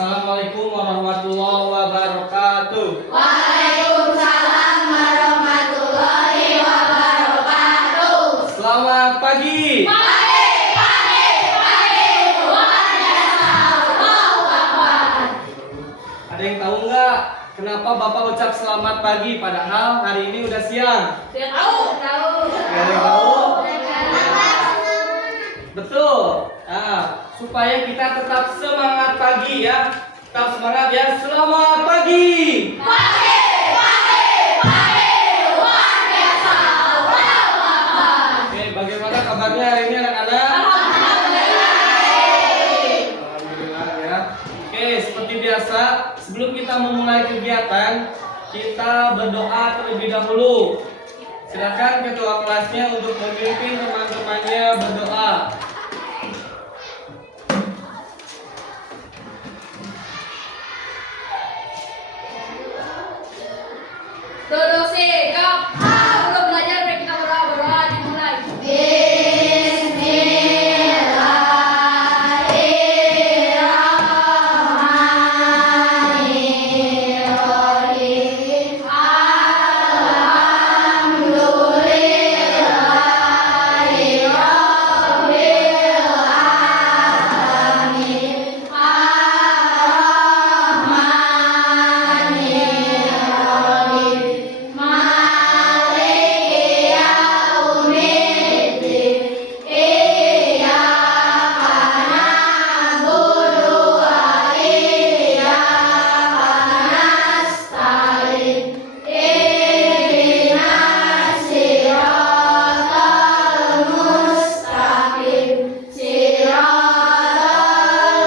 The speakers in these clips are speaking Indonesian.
Assalamualaikum warahmatullahi wabarakatuh. Waalaikumsalam warahmatullahi wabarakatuh. Selamat pagi. Pagi, luar biasa. Allahu Akbar. Ada yang tahu nggak kenapa Bapak ucap selamat pagi padahal hari ini udah siang? Tidak tahu. Ada yang tahu? Betul. Nah, supaya kita tetap semangat pagi ya. Tetap semangat ya. Selamat pagi. Pagi, luar biasa. Allahu Akbar. Oke, bagaimana kabarnya hari ini anak-anak? Alhamdulillah ya. Oke, seperti biasa, sebelum kita memulai kegiatan, kita berdoa terlebih dahulu. Silakan ketua kelasnya untuk memimpin teman-temannya berdoa. Duduk sigap. Belum belajar, mari kita berdoa dimulai. Bismillahirrahmanirrahim. Alhamdulillahi rabbil alamin. Ar-Rahmanirrahim. Maliki yaumiddin. Iyyaka na'budu wa iyyaka nasta'in. Ihdinas siratal mustaqim. Siratal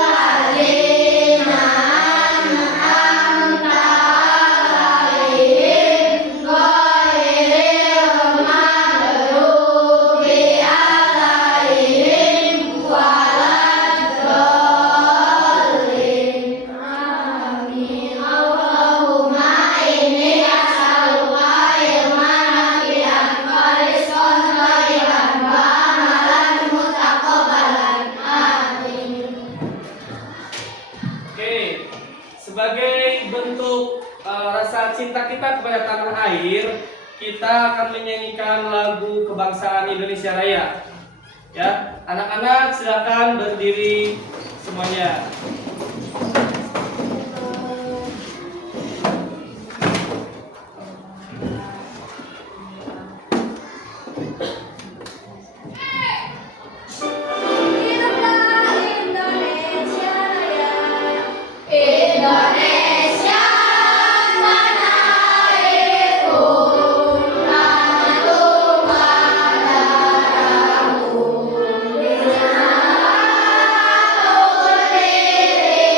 ladzina an'amta 'alaihim ghairil maghdubi 'alaihim waladdallin. Amin. Allahumma inni as'aluka ilman nafi'an wa rizqan thayyiban wa amalan mutaqabbalan. Amin. Oke, sebagai bentuk rasa cinta kita kepada tanah air, kita akan menyanyikan lagu kebangsaan Indonesia Raya. Ya, anak-anak silakan berdiri semuanya. Hiduplah Indonesia Raya. Indonesia tanah airku, tanah tumpah darahku. Di sana aku berdiri,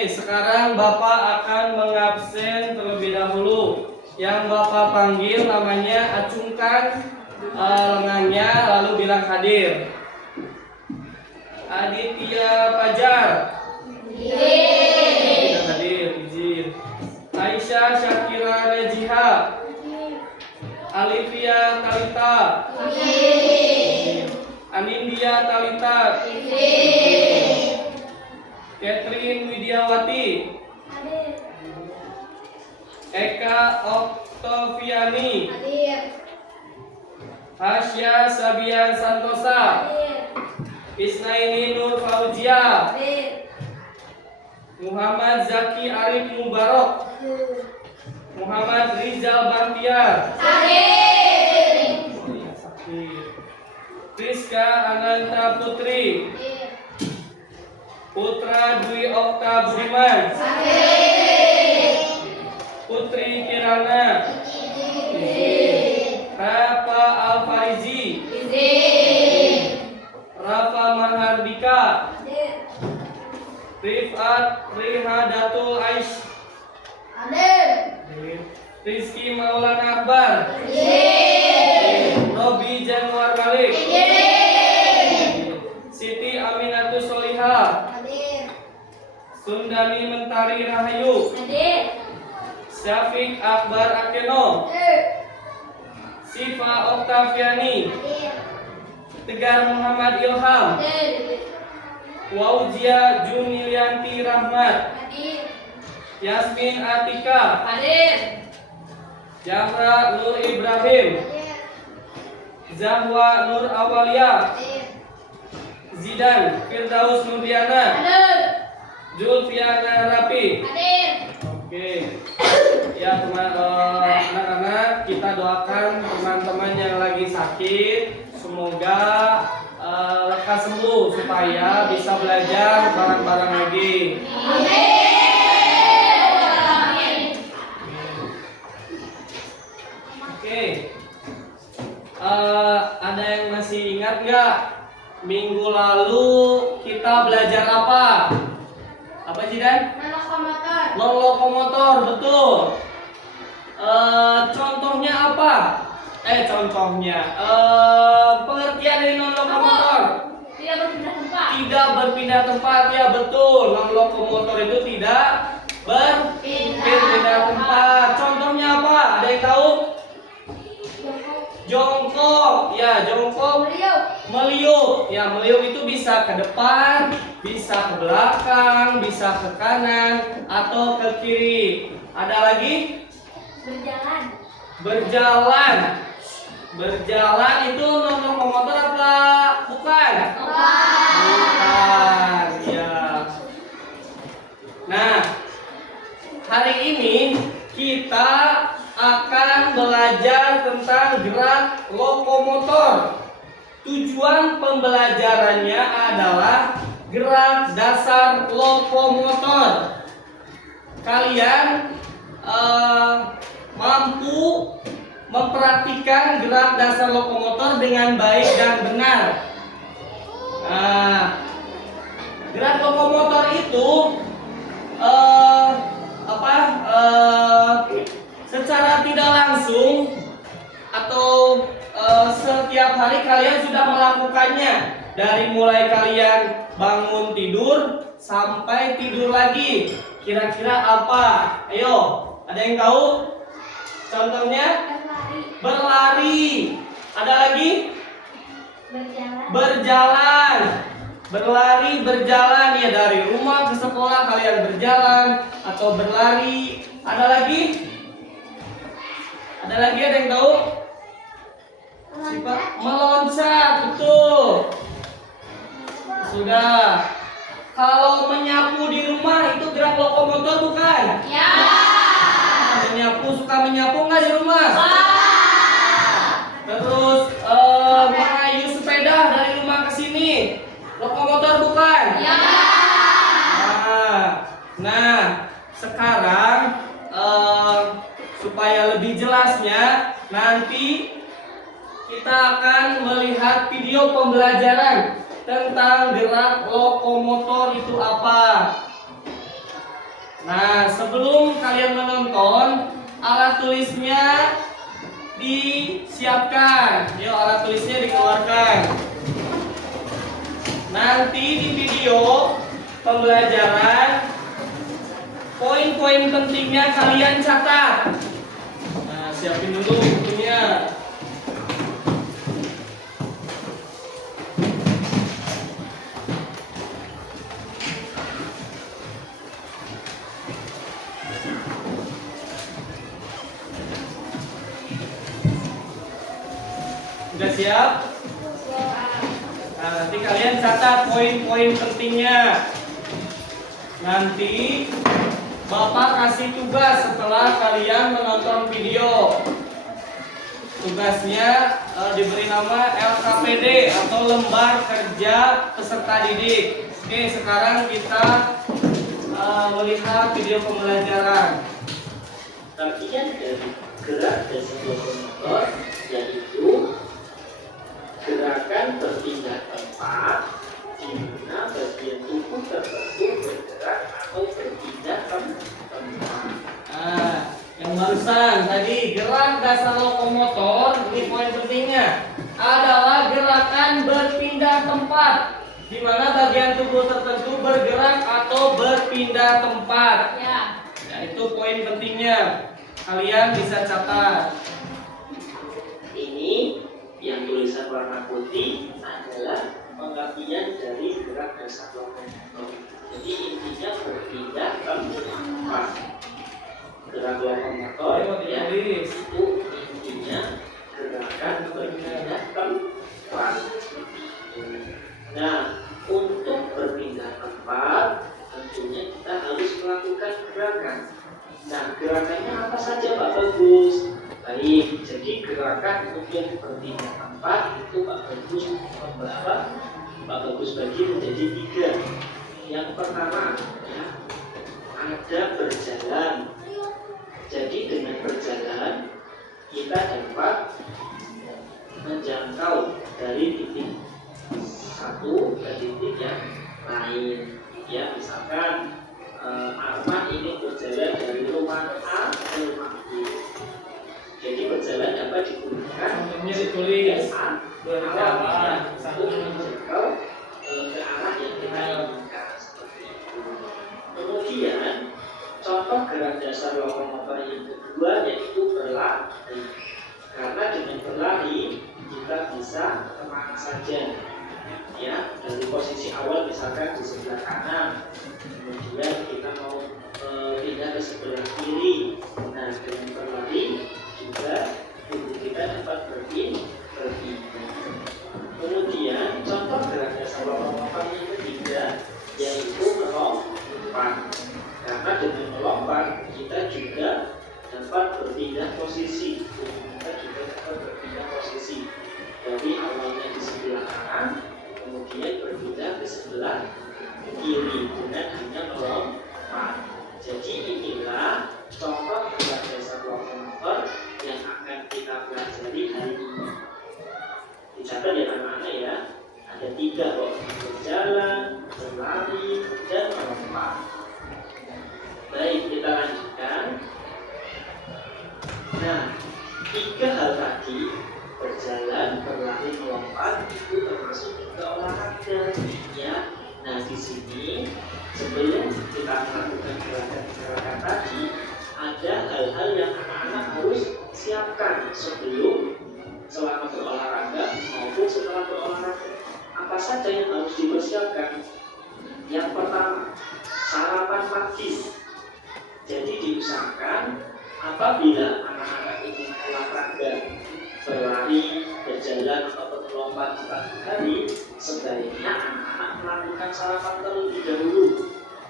Oke, sekarang Bapak akan mengabsen terlebih dahulu. Yang Bapak panggil namanya, acungkan lengannya lalu bilang hadir. Aditya Fajar. Tidak hadir, izin. Aisyah Syakira Lejiha. Alivia Talita. Anindya Talita. Catherine Widiawati. Eka Oktaviani. Hasya Sabian Santosa. Isnaini Nur Fauzia. Muhammad Zaki Arif Mubarok. Muhammad Rizal Bahtiar. Priska Ananta Putri. Putra Dwi Okta Budiman. Putri Kirana. Rafa Alfarizi. Rafa Mahardika. Rifat Rihadatul Aish. Rizky Maulana Akbar. Robi Januar Malik. Siti Aminatus Solihah. Sundani Mentari Rahayu. Syafiq Akbar Akeno. Siva Oktaviani. Tegar Muhammad Ilham. Waujia Junilianti Rahmat. Yasmin Atika. Jahra Nur Ibrahim. Zahwa Nur Awalia. Zidan Firdaus Nurdiana. Julfiana Rapi. Oke. Ya anak-anak, kita doakan teman-teman yang lagi sakit semoga lekas sembuh supaya bisa belajar bareng-bareng lagi. Oke. Ada yang masih ingat nggak? Minggu lalu kita belajar apa? Apa sih Dan? Non-lokomotor, betul. Contohnya apa? Pengertian dari non-lokomotor. Tidak berpindah tempat, ya betul. Non-lokomotor itu tidak berpindah tempat. Contohnya apa? Ada yang tahu? Jongkok, ya jongkok. Meliuk, ya meliuk itu bisa ke depan, bisa ke belakang, bisa ke kanan atau ke kiri. Ada lagi? Berjalan itu non-lokomotor apa? Bukan. Bukan, ya. Nah, hari ini kita akan belajar tentang gerak lokomotor. Tujuan pembelajarannya adalah gerak dasar lokomotor. Kalian mampu mempraktikkan gerak dasar lokomotor dengan baik dan benar. Nah, gerak lokomotor itu secara tidak langsung atau setiap hari kalian sudah melakukannya, dari mulai kalian bangun tidur sampai tidur lagi. Kira-kira apa? Ayo, ada yang tahu? Contohnya berlari. Ada lagi? Berjalan. Berlari, berjalan, ya dari rumah ke sekolah kalian berjalan atau berlari. Ada lagi? Ada yang tahu? Meloncat, betul. Sudah. Kalau menyapu di rumah itu gerak lokomotor bukan? Ya. Suka menyapu nggak di rumah? Terus mengayuh sepeda dari rumah ke sini, lokomotor bukan? Ya. Nah, sekarang supaya lebih jelasnya nanti kita akan melihat video pembelajaran tentang gerak lokomotor itu apa. Nah, sebelum kalian menonton, alat tulisnya disiapkan. Yuk, alat tulisnya dikeluarkan. Nanti di video pembelajaran, poin-poin pentingnya kalian catat. Nah, siapin dulu bukunya. Udah siap? Nah, nanti kalian catat poin-poin pentingnya. Nanti Bapak kasih tugas setelah kalian menonton video. Tugasnya diberi nama LKPD atau Lembar Kerja Peserta Didik. Oke, sekarang kita melihat video pembelajaran. Bagian dari gerak desimotor yaitu gerakan berpindah tempat di mana bagian tubuh tertentu bergerak atau berpindah tempat. Nah, yang barusan tadi gerak dasar lokomotor, ini poin pentingnya adalah gerakan berpindah tempat, di mana bagian tubuh tertentu bergerak atau berpindah tempat. Ya. Nah, itu poin pentingnya. Kalian bisa catat. Ini yang tulisan warna putih adalah pengertian dari gerak dasar lokomotor. Jadi intinya berpindah tempat. Gerak lokomotor Ayo ya, ditulis. itu intinya gerakan berpindah tempat. Nah, untuk berpindah tempat tentunya kita harus melakukan gerakan. Nah, gerakannya apa saja Pak Bagus? Baik, jadi gerakan untuk berpindah tempat itu Pak Bagus membawa Pak Bagus bagi menjadi 3. Yang pertama ya, ada berjalan. Jadi dengan berjalan kita dapat menjangkau dari titik satu ke titik yang lain. Ya, misalkan Arman ini berjalan dari rumah A ke rumah B. Jadi berjalan dapat digunakan Contohnya ditulis. A Berjalan. satu menjangkau ke arah yang kita inginkan seperti itu. Kemudian contoh gerak dasar lokomotor yang kedua yaitu berlari. Karena dengan berlari kita bisa kemana saja. Ya, dari posisi awal misalkan di sebelah kanan, kemudian kita mau pindah ke sebelah kiri. Nah, dengan berlari juga tubuh kita dapat berpindah. Kemudian contoh gerak dasar lokomotor yang ketiga yaitu melompat. Karena dengan melompat kita juga dapat berpindah posisi. Kita juga dapat berpindah posisi dari awalnya di sebelah kanan, kemudian berpindah ke sebelah kiri dengan hanya melompat. Jadi inilah contoh gerak dasar lokomotor yang akan kita pelajari hari ini. Dicatat ya anak-anak ya. Ada 3 kok: berjalan, berlari, dan melompat. Baik, kita lanjutkan. Nah, 3 hal tadi, berjalan, berlari, melompat, itu termasuk juga olahraga ya. Nah, di sini sebelum kita melakukan gerakan-gerakan tadi, ada hal-hal yang anak-anak harus siapkan sebelum, selama berolahraga maupun setelah berolahraga. Apa saja yang harus dipersiapkan? Yang pertama, sarapan pagi. Jadi diusahakan apabila anak-anak ingin olahraga, berlari, berjalan atau melompat di pagi hari, sebaiknya anak-anak melakukan sarapan terlebih dahulu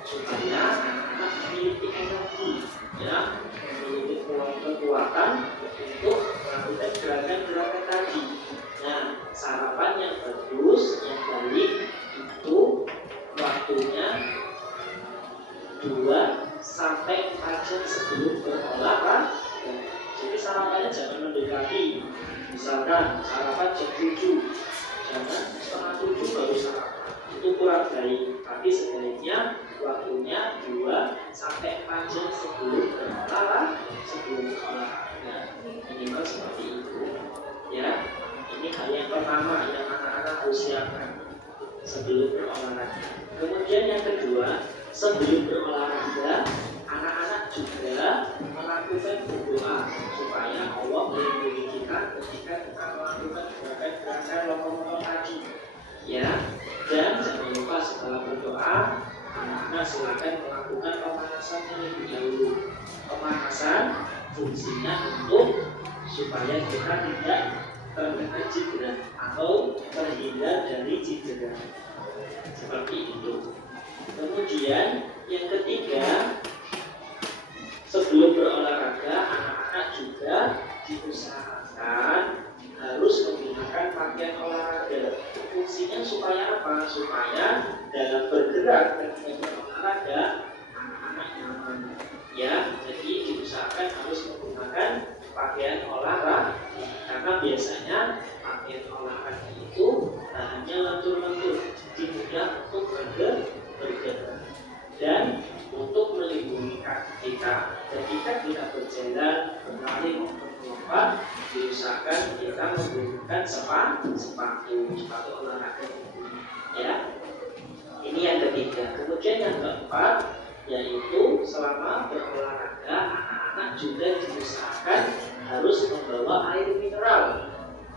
supaya anak-anak memiliki energi, ya, memiliki kekuatan untuk melakukan gerakan-gerakan tadi. Nah, sarapan yang bagus, yang baik itu waktunya 2-4 jam sebelum berolahraga. Jadi sarapannya jangan mendekati, misalkan sarapan jam 7, jangan setengah 7 baru sarapan, itu kurang baik. Tapi sebaiknya waktunya 2-4 sebelum berolahraga. Kemudian yang kedua, sebelum berolahraga, anak-anak juga melakukan berdoa supaya Allah melindungi kita ketika kita melakukan gerakan lokomotor tadi. Ya, dan jangan lupa setelah berdoa, anak-anak silakan melakukan pemanasan terlebih dahulu. Pemanasan fungsinya untuk supaya kita tidak terkena cedera atau terhindar dari cedera. Seperti itu. Kemudian yang ketiga, sebelum berolahraga, anak-anak juga diusahakan harus menggunakan pakaian olahraga. Fungsinya supaya apa? Supaya dalam bergerak ketika berolahraga, anak-anak nyaman. Ya, jadi diusahakan harus menggunakan pakaian olahraga karena biasanya pakaian olahraga itu hanya lentur-lentur, jadi mudah untuk bergerak dan untuk melindungi kaki kita ketika kita berjalan, berlari maupun melompat, diusahakan kita menggunakan sepatu olahraga. Ya, ini yang ketiga. Kemudian yang keempat, yaitu selama berolahraga anak-anak juga diusahakan harus membawa air mineral,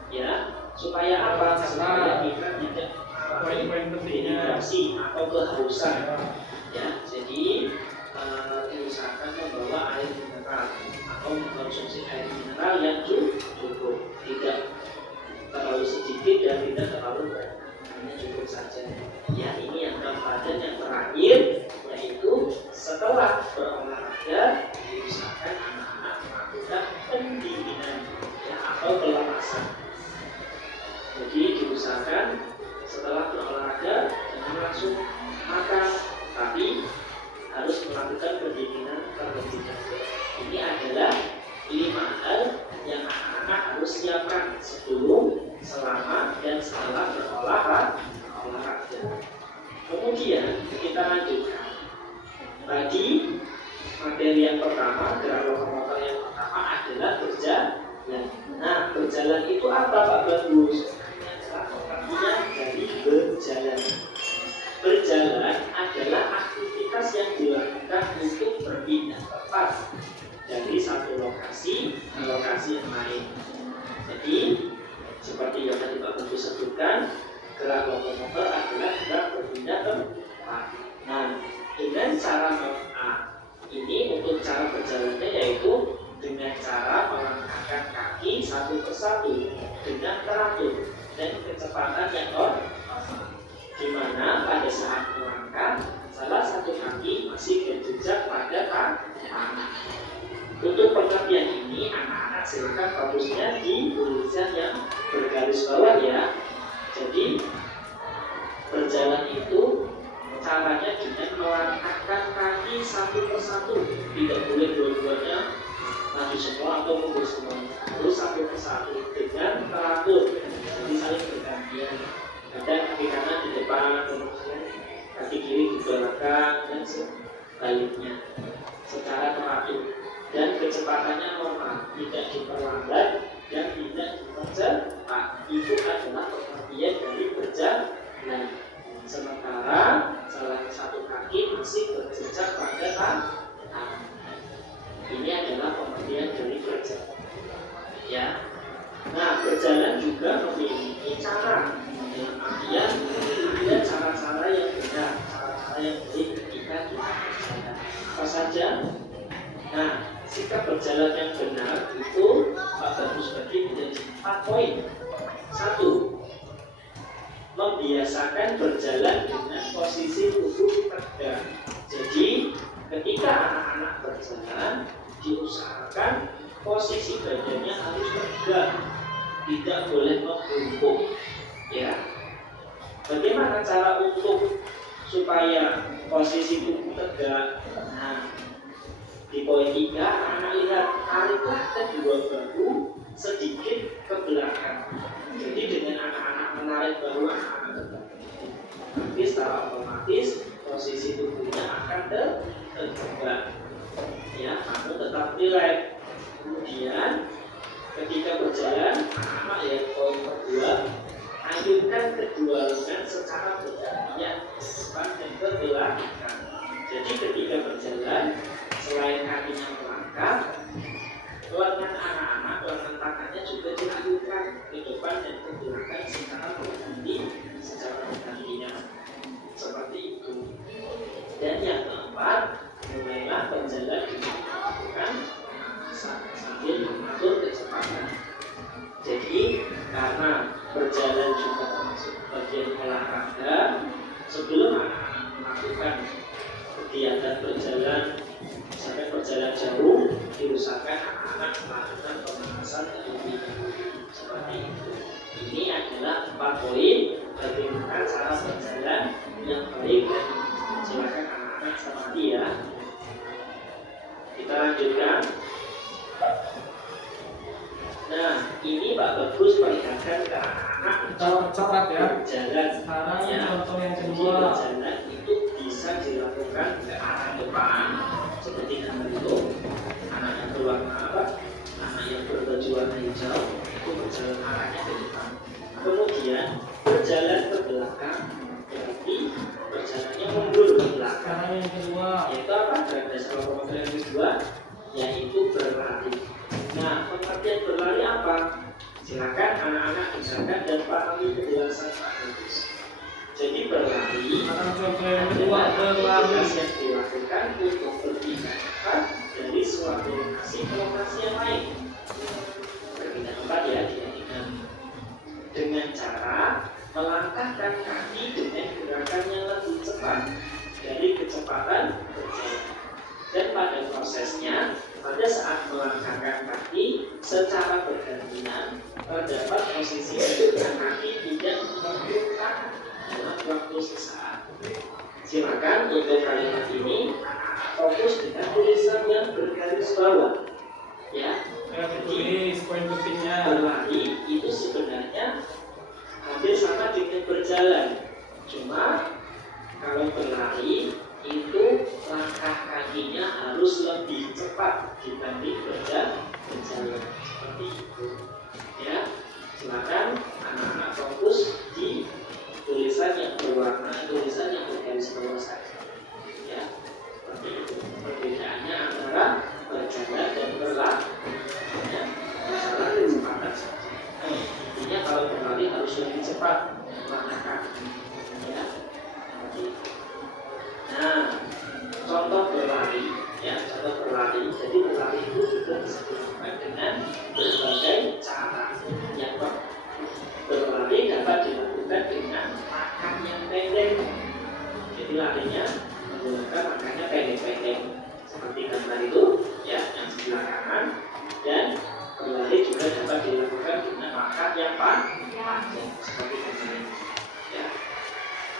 ya, supaya apa? Supaya kita tidak Poin-poin pentingnya dehidrasi atau kehausan, ya. Jadi diusahakan membawa air mineral atau mengkonsumsi air mineral yang cukup, tidak terlalu sedikit dan tidak terlalu banyak, hanya cukup saja. Ya, ini yang keempat. Dan yang terakhir, yaitu setelah berolahraga diusahakan anak-anak melakukan pendinginan, ya, atau pelemasan. Jadi diusahakan setelah berolahraga jangan langsung makan, tapi harus melakukan pendinginan terlebih dahulu. Ini adalah 5 hal yang anak-anak harus siapkan sebelum, selama, dan setelah berolahraga. Kemudian kita lanjutkan. Tadi materi yang pertama, gerak lokomotor yang pertama adalah berjalan. Nah, berjalan itu apa Pak Bagus? Artinya dari berjalan. Berjalan adalah aktivitas yang dilakukan untuk berpindah tempat dari satu lokasi ke lokasi yang lain. Jadi seperti yang tadi Pak Bagus sebutkan, gerak lokomotor adalah gerak berpindah tempat. Nah, dengan cara ini untuk cara berjalannya yaitu dengan cara melangkahkan kaki satu persatu dengan teratur dan kecepatan yang normal, di mana pada saat melangkah salah satu kaki masih berjejak pada tangan. Untuk pengertian ini anak-anak silakan fokusnya di tulisan yang bergaris bawah ya. Jadi berjalan itu caranya dengan melangkahkan kaki satu persatu, tidak boleh dua-duanya maju semua atau mundur semua, terus satu persatu dengan teratur, jadi saling bergantian. Kadang kaki kanan di depan, kemudian kaki kiri di belakang dan sebaliknya secara teratur dan kecepatannya normal, tidak diperlambat dan tidak dipercepat. Itu adalah pengertian dari berjalan. Sementara salah satu kaki masih berjejak pada tangan. Ini adalah pengertian dari berjalan. Ya. Nah, berjalan juga memiliki cara. Dalam artian ada cara-cara yang benar, cara-cara yang baik ketika kita berjalan. Apa saja? Nah, sikap berjalan yang benar itu Pak Bagus bagi menjadi 4 poin. 1. Membiasakan berjalan dengan posisi tubuh tegak. Jadi ketika anak-anak berjalan diusahakan posisi badannya harus tegak, tidak boleh membungkuk. Ya. Bagaimana cara untuk supaya posisi tubuh tegak? Nah, di poin 3 anak lihat tariklah kedua bahu sedikit ke belakang. Jadi dengan anak-anak menarik bahu anak-anak tegak, nanti secara otomatis posisi tubuhnya akan tegak. Ya, kamu tetap rileks. Kemudian ketika berjalan, anak-anak ya poin kedua, ayunkan kedua lengan secara bergantian ke depan dan ke belakang. Jadi ketika berjalan, selain kakinya melangkah, lengan anak-anak, lengan tangannya juga diayunkan ke depan dan ke belakang secara bergantian, seperti itu. Dan yang keempat, mulailah berjalan dilakukan sambil mengatur kecepatan. Jadi karena berjalan juga termasuk bagian olahraga, sebelum anak-anak melakukan kegiatan berjalan sampai berjalan jauh, diusahakan anak-anak melakukan pemanasan terlebih dahulu. Seperti itu. Ini adalah 4 poin bagaimana cara berjalan yang baik. Silakan anak-anak seperti ya. Kita lanjutkan. Nah, ini Pak Bagus perlihatkan ke anak-anak Kita cepat ya. berjalan. Sekarang Ya. contoh yang Jadi kedua. berjalan itu bisa dilakukan ke arah depan seperti gambar itu. Anak yang berwarna apa? Anak yang berbaju warna hijau itu berjalan arahnya ke depan. Kemudian berjalan ke belakang berarti berjalannya mundur ke belakang. Sekarang yang kedua. Yaitu apa? Dasar lokomotif yang kedua yaitu berlari. Nah, pengertian berlari apa? Silakan anak-anak dengarkan dan pahami penjelasan Pak Bagus. Jadi berlari Sekarang contoh yang kedua, adalah berlari. aktivitas yang dilakukan untuk berpindah tempat dari suatu lokasi ke lokasi yang lain. Berpindah tempat ya, diingat dengan cara melangkahkan kaki dengan gerakan yang lebih cepat dari kecepatan berjalan. Dan pada prosesnya, pada saat melangkahkan kaki secara bergantian, terdapat posisi dengan kaki tidak bergerak dalam waktu sesaat. Silakan untuk kalimat ini fokus dengan tulisan yang bergaris bawah. Ya, Saya tulis poin pentingnya. berlari itu sebenarnya hampir sama dengan berjalan. Cuma kalau berlari itu langkah kakinya harus lebih cepat dibanding berjalan. Seperti itu. Ya, silakan anak-anak fokus di tulisan yang berwarna, tulisan yang bergaris bawah saja. Ya, seperti itu. Perbedaannya antara berjalan dan berlari. Ya, masalah kecepatan saja. Intinya kalau berlari harus lebih cepat langkah kaki. Ya, seperti itu. Nah, contoh berlari, ya, contoh berlari. Jadi berlari itu juga bisa dilakukan dengan berbagai cara. Yang berlari dapat dilakukan dengan langkah yang pendek. Jadi larinya menggunakan langkahnya pendek-pendek, seperti gambar itu, ya, yang sebelah kanan. Dan berlari juga dapat dilakukan dengan langkah yang panjang, seperti gambar ini. Ya.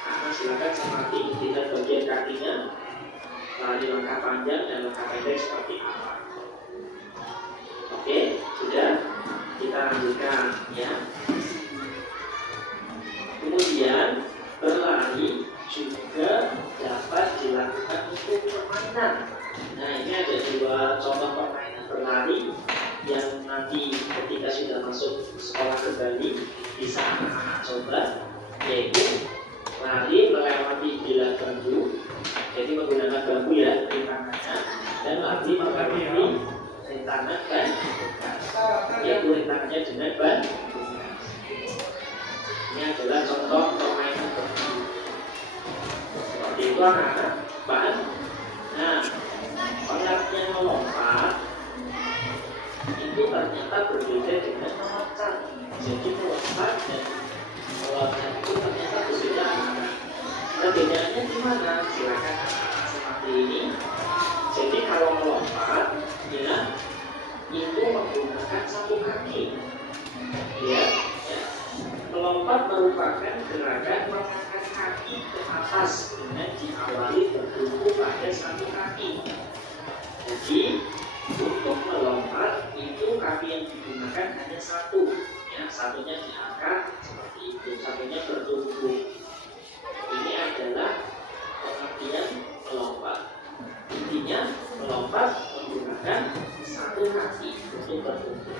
Nah, silakan cermati tidak bagian kakinya lari langkah panjang dan langkah pendek seperti apa. Oke, sudah kita lanjutkan ya. Kemudian berlari juga dapat dilakukan untuk permainan. Nah, ini ada 2 contoh permainan berlari yang nanti ketika sudah masuk sekolah kembali bisa anak-anak coba, yaitu lari melewati bilah bambu, jadi menggunakan bambu ya rintangannya, dan lari melewati rintangan ban, yaitu rintangannya dengan ban. Ini adalah contoh permainan berlari. Seperti itu anak-anak. Ban. Nah, pengertian melompat itu ternyata berbeda dengan meloncat. Jadi melompat dan meloncat itu ternyata berbeda. Perbedaannya di mana? Silakan seperti ini. Jadi kalau melompat, ya, itu menggunakan satu kaki. Ya. Melompat merupakan gerakan mengangkat kaki ke atas dengan diawali bertumpu pada satu kaki. Jadi untuk melompat itu kaki yang digunakan hanya satu, ya, satunya diangkat seperti itu, satunya bertumpu. Ini adalah pengertian melompat. Intinya melompat menggunakan satu kaki untuk bertumpu.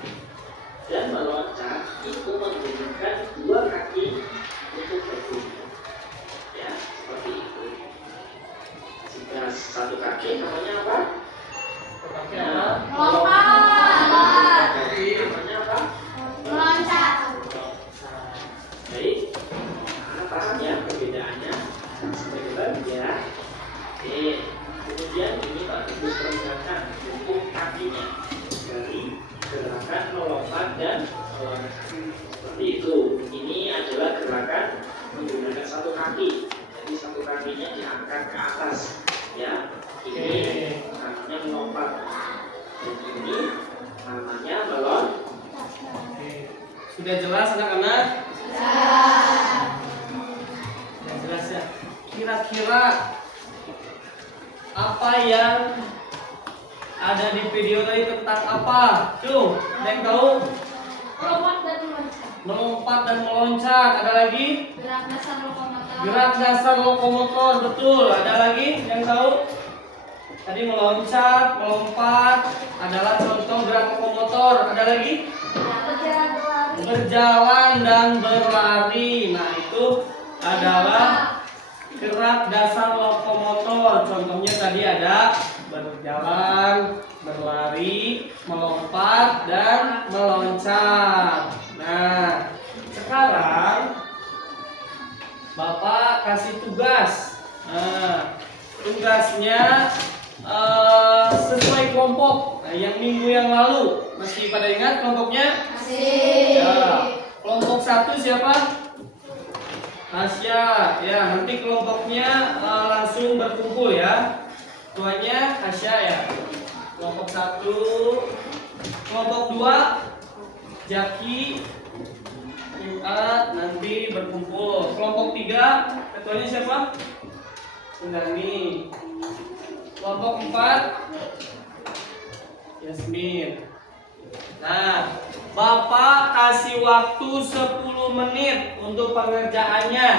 dan meloncat itu menggunakan dua kaki untuk berkumpul. Ya, seperti itu. Jika satu kaki namanya apa? Pakai Nah, apa? Lompat. kaki namanya apa? Meloncat. Baik. Nah, paham ya perbedaannya? Sebentar ya. Oke. Kemudian ini Pak Ibu perlihatkan hukum kakinya dari gerakan melompat dan meloncat. Seperti itu. Ini adalah gerakan menggunakan satu kaki. Jadi satu kakinya diangkat ke atas. Ya. Ini namanya melompat. Dan ini namanya meloncat. Oke. Sudah jelas anak-anak? Sudah jelas ya. Kira-kira apa yang ada di video tadi tentang apa? Tuh, ada yang tahu? Lompat dan meloncat. Melompat dan meloncat. Ada lagi? Gerak dasar lokomotor. Gerak dasar lokomotor. Betul. Ada lagi yang tahu? Tadi meloncat, melompat adalah contoh gerak lokomotor. Ada lagi? Berjalan berlari. Berjalan dan berlari. Nah, itu adalah gerak dasar lokomotor. Contohnya tadi ada berjalan, berlari, melompat, dan meloncat. Nah, sekarang Bapak kasih tugas. Nah, tugasnya sesuai kelompok. Nah, yang minggu yang lalu masih pada ingat kelompoknya? Asik. Ya. Kelompok 1 siapa? Hasya. Ya, nanti kelompoknya langsung berkumpul ya. Tuanya Hasya ya. Kelompok 1. Kelompok 2 Jaki. Fuad nanti berkumpul. Kelompok 3 ketuanya siapa? Sundani. Kelompok 4 Yasmin. Nah, Bapak kasih waktu 10 menit untuk pengerjaannya.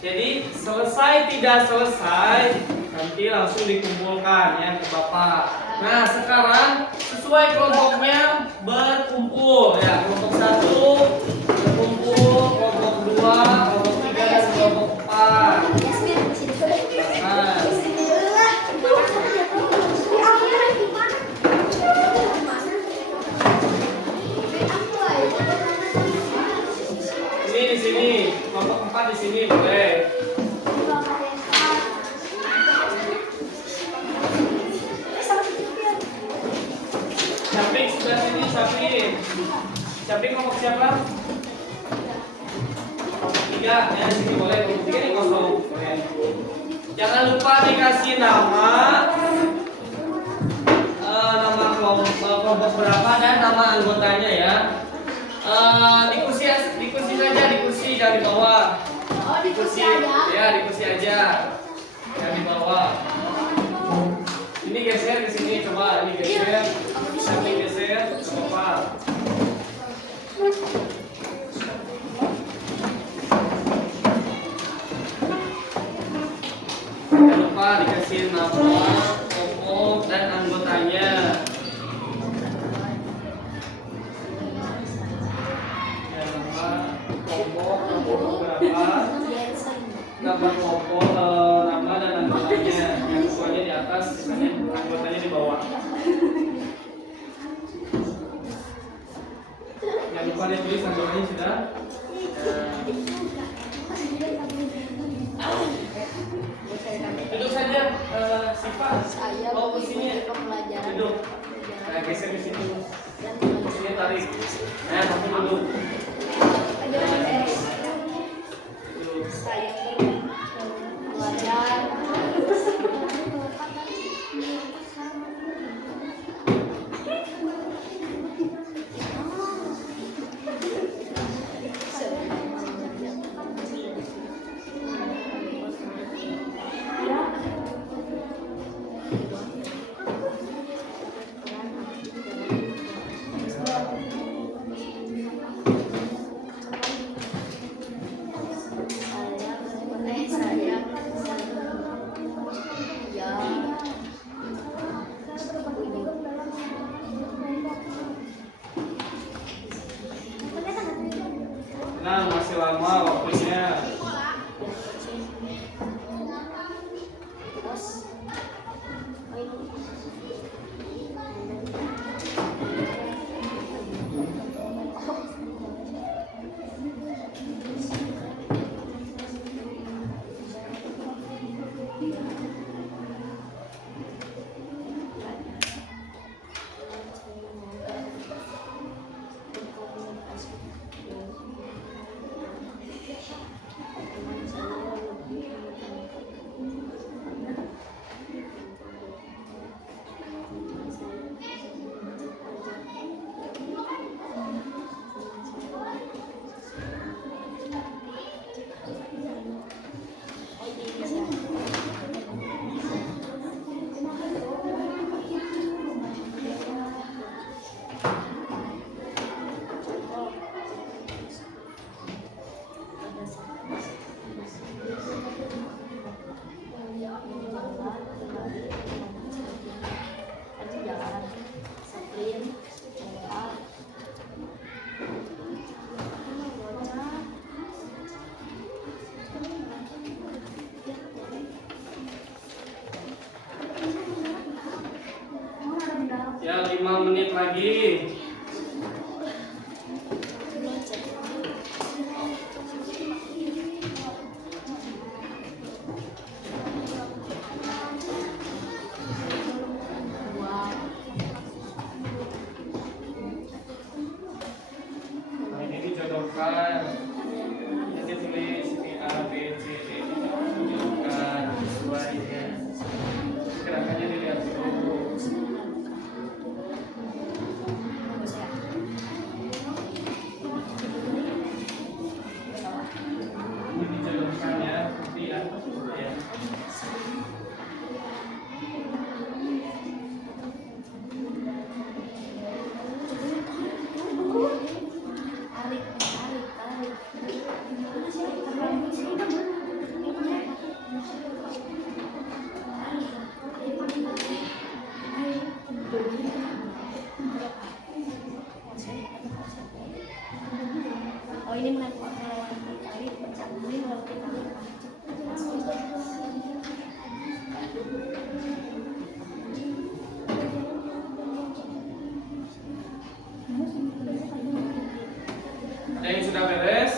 Jadi selesai tidak selesai nanti langsung dikumpulkan ya ke Bapak. Nah, sekarang sesuai kelompoknya berkumpul ya. Kelompok 1 berkumpul, kelompok 2, kelompok 3 dan kelompok 4. Nah, ini di sini, kelompok 4 di sini boleh. Capik sebelah sini, Capik. Capik kelompok siapa? Kelompok 3, ya di sini boleh. Kelompok 3 ini kosong. Oke. Jangan lupa dikasih nama, nama kelompok berapa dan nama anggotanya ya. Di kursi saja, di kursi jangan di bawah. Oh, di kursi aja. Ya, di kursi aja. Jangan di bawah. Ini geser ke sini, coba ini geser. Ini geser, coba. Jangan lupa dikasih nama, kelompok dan anggotanya. Jangan lupa kelompok berapa, gambar kelompok, nama dan anggotanya. Yang ketuanya di atas, sisanya anggotanya di bawah. Jangan lupa ditulis anggotanya sudah. Duduk saja, Siva. Saya Bawa kursinya. pembelajaran. Duduk. Nah, geser ke situ. Kursinya tarik. Nah, kamu duduk. Duduk. Saya belajar. Ya, 5 menit lagi. Nah, ini dijodohkan. Ini tulis ini A, B, C, D. Dijodohkan sesuai ya. Gerakannya dilihat dulu. Ini dijodohkan ya, seperti ya. Ya. Oh ini melewati tali, ini melewati tali. Ada yang sudah beres?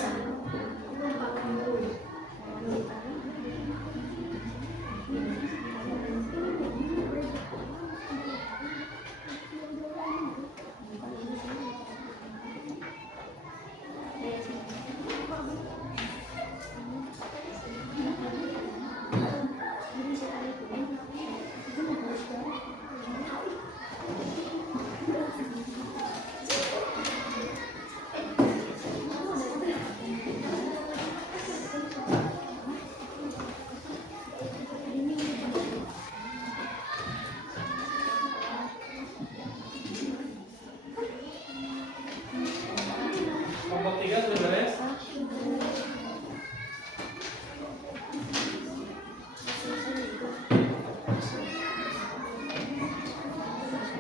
Kelompok 3 sudah beres?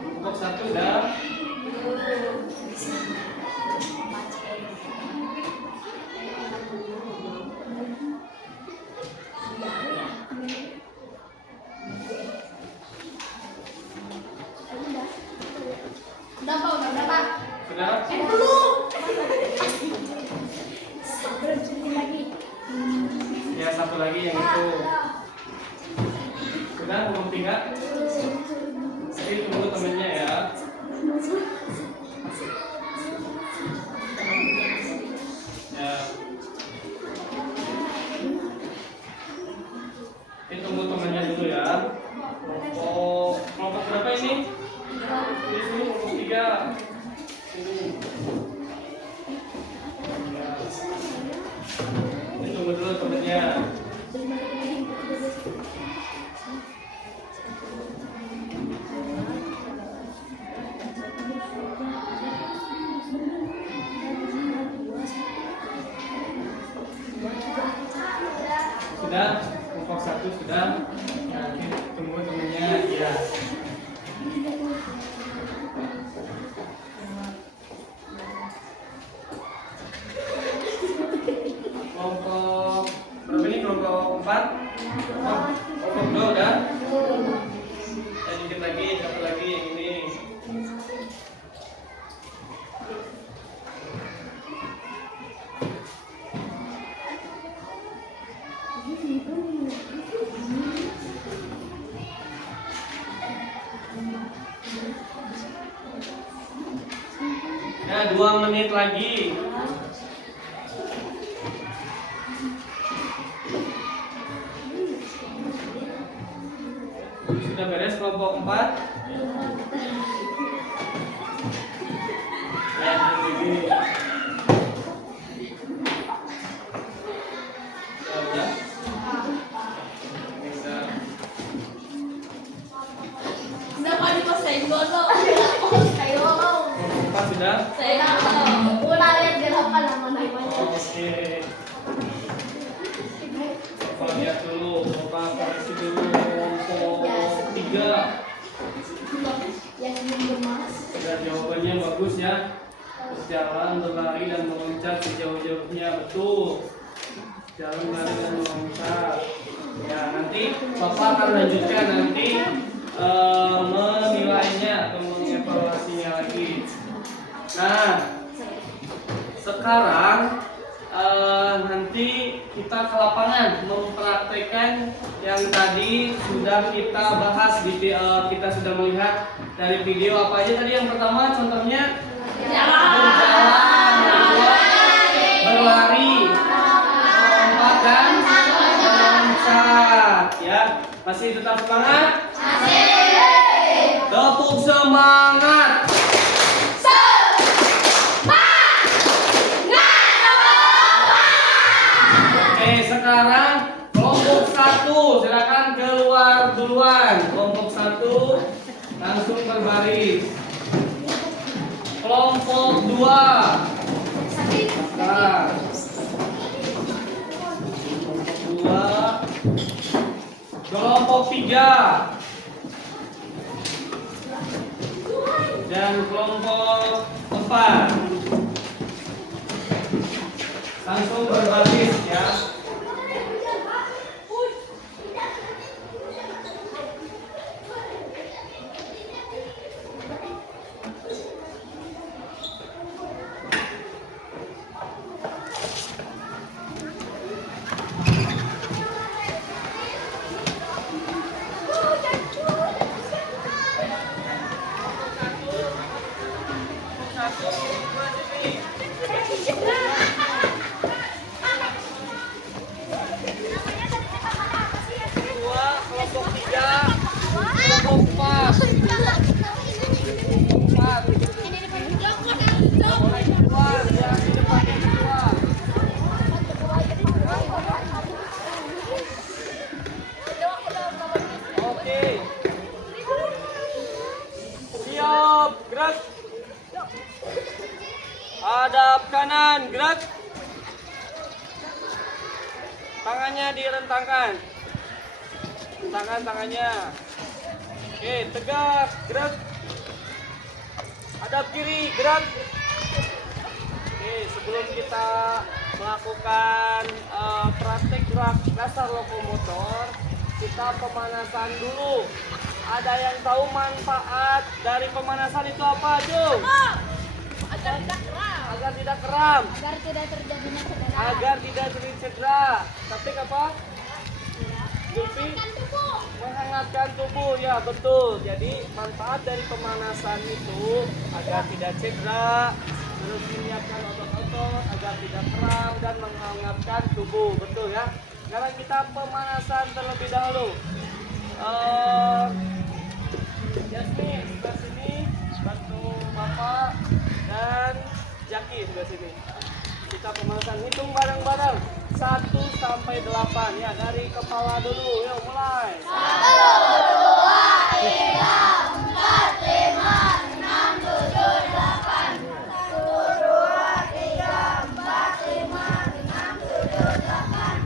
Kelompok 1 udah? Udah Pak, udah berapa? Sudah? Belum. Berhenti lagi. Ya, satu lagi yang itu. Sudah, kelompok 3? Jadi tunggu temennya ya. Ya. Ini tunggu temennya dulu ya. Kelompok berapa ini? Ini sini kelompok 3. Sini. Ya. Ini tunggu dulu temennya. Sudah, kelompok 1 sudah. Nah, ini tunggu temennya ya. Kelompok berapa ini? Kelompok 4? Kelompok 2 udah? Ya, dikit lagi, satu lagi yang ini. Ya, 2 menit lagi. Sudah beres kelompok 4? Ya, begini. Sudah. Bisa. Udah Pak, di pos saya juga loh. Ayo. Kelompok 4 sudah? Saya udah lihat gerakan nama-namanya. Oke. Coba lihat dulu, coba koreksi dulu kelompok 3. Yang ingin gemas. Sudah, jawabannya bagus ya. Berjalan, berlari dan meloncat sejauh-jauhnya, betul. Jalan, berlari dan meloncat. Ya, nanti Bapak akan lanjutkan nanti menilainya atau sekarang nanti kita ke lapangan mempraktekkan yang tadi sudah kita bahas kita sudah melihat dari video apa aja tadi. Yang pertama contohnya berjalan, yang kedua berlari, melompat dan meloncat ya. Masih tetap semangat? Masih. Tepuk semangat. Sekarang kelompok 1 silakan keluar duluan. Kelompok 1 langsung berbaris. Kelompok 2 sekarang. Kelompok 3 dan kelompok 4 langsung berbaris ya. Gerak. Hadap kanan, gerak. Tangannya direntangkan. Rentangkan tangannya. Oke, tegak, gerak. Hadap kiri, gerak. Oke, sebelum kita melakukan praktek gerak dasar lokomotor, kita pemanasan dulu. Ada yang tahu manfaat dari pemanasan itu apa, Jung? Agar tidak kram. Agar tidak kram. Agar tidak terjadinya cedera. Agar tidak terjadi cedera. Tapi apa? Zulfi? Menghangatkan tubuh. Ya, betul. Jadi manfaat dari pemanasan itu agar tidak cedera, terus menyiapkan otot-otot agar tidak kram dan menghangatkan tubuh. Betul ya. Sekarang kita pemanasan terlebih dahulu. Jasmine sebelah sini, bantu Bapak dan Jaki sebelah sini. Kita pemanasan, hitung bareng-bareng 1 sampai 8 ya, dari kepala dulu. Yuk mulai. 1, 2, 3, 4, 5, 6, 7, 8. 1, 2, 3, 4, 5, 6, 7, 8.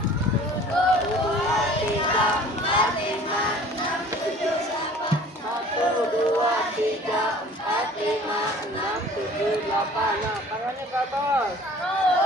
1, 2, 3, 4, 5, 6, 7, 8. 1, 2, 3, 4, 5, 6, 7, 8. Nah, tangannya ke atas. 1,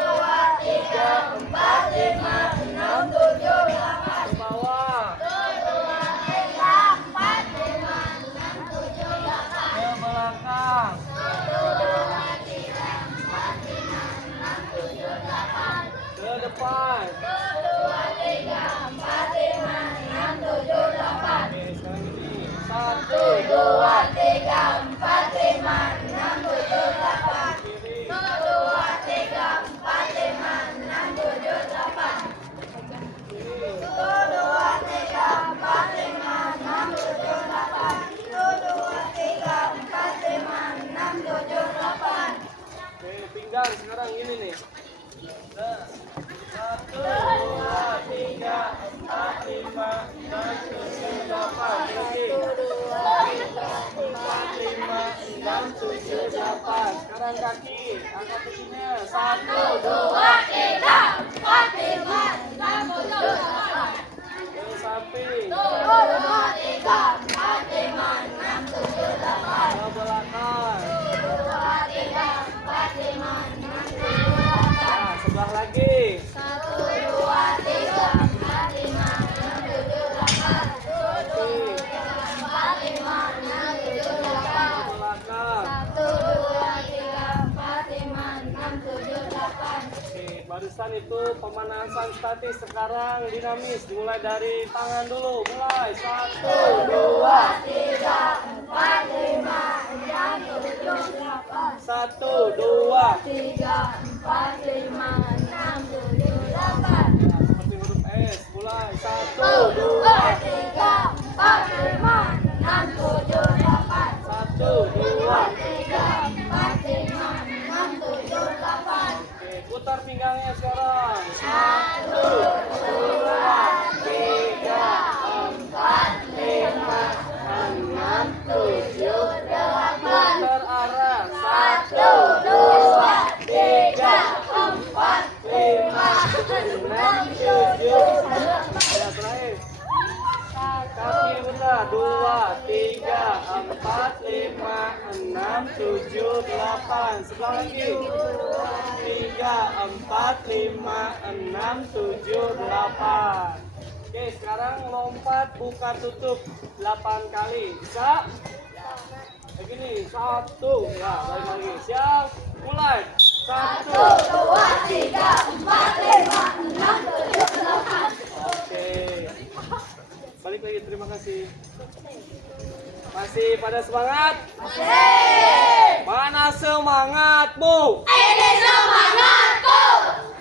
2, 3, 4, 5, 6, 7, 8. Ke bawah. 1, 2, 3, 4, 5, 6, 7, 8. Ke belakang. 1, 2, 3, 4, 5, 6, 7, 8. Ke depan. 1, 2, 3, 4, 5, 6, 7, 8. Oke, sekarang ini. 1, 2, 3, 4, 5, 6, 7, 8. Kiri. 1, 2, 3, 4, 5, 6, 7, 8. Kiri. 1, 2, 3, 4, 5, 6, 7, 8. 1, 2, 3, 4, 5, 6, 7, 8. Oke, pinggang sekarang ini nih. Nah, 1, 2, 3, 4, 5, 6, 7, 8. Berhenti. 4, 5, 6, 7, 8. Sekarang kaki, angkat kakinya. 1, 2, 3, 4, 5, 6, 7, 8. ke samping, 1, 2, 3, 4, 5, 6, 7, 8. ke belakang. 1, 2, 3, 4, 5, 6, 7, 8. Nah, sebelah lagi. 1, 2, 3, 4, 5, 6, 7, 8. 1, 2, 3, 4, 5, 6, 7, 8. Ke belakang. 1, 2, 3, 4, 5, 6, 7, barusan itu pemanasan statis, sekarang dinamis. Dimulai dari tangan dulu. Mulai 1, 2, 3, 4, 5, 6, 7, 8. 1, 2. 3, 4, 5, 6, 7, 8. Ya, seperti huruf S. Mulai 1, 2, 3, 4, 5, 6, 7, 8. 1, 2. 3, 4, 5, 6, 7, 8. Oke, putar pinggangnya sekarang. 1, 2, 3, 4, 5, 6, 7, 8. Putar arah. 1, 2, 3, 4, 5, 6, 7, 8. Ya, terakhir. Kaki putar. 2, 3, 4, 5, 6, 7, 8. Sebelah lagi. 3, 4, 5, 6, 7, 8. Oke, sekarang lompat buka tutup 8 kali. Bisa? Begini, 1. Ya, balik lagi. Siap. Mulai. 1. 2, 3, 4, 5, 6, 7, 8. Oke. Balik lagi, terima kasih. Masih pada semangat? Mana semangatmu? Ini semangatku.